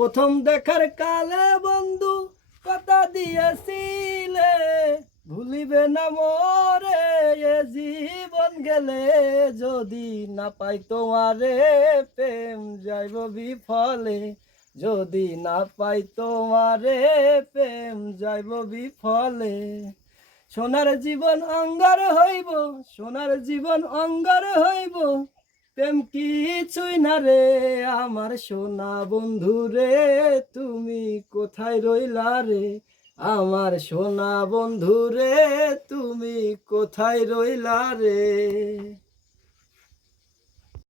প্রথম দেখার কালে বন্ধু কথা দিয়েছিলে, ভুলিবে না মোরে, এ জীবন গেলে যদি না পাই তোমারে, প্রেম যাইব বিফলে, যদি না পাই তোমারে, প্রেম যাইব বিফলে। সোনার জীবন অঙ্গার হইব, সোনার জীবন অঙ্গার হইব প্রেম কিছুই না রে, আমার সোনা বন্ধু রে, তুমি কোথায় রইলা রে? আমার সোনা বন্ধু রে, তুমি কোথায় রইলা রে?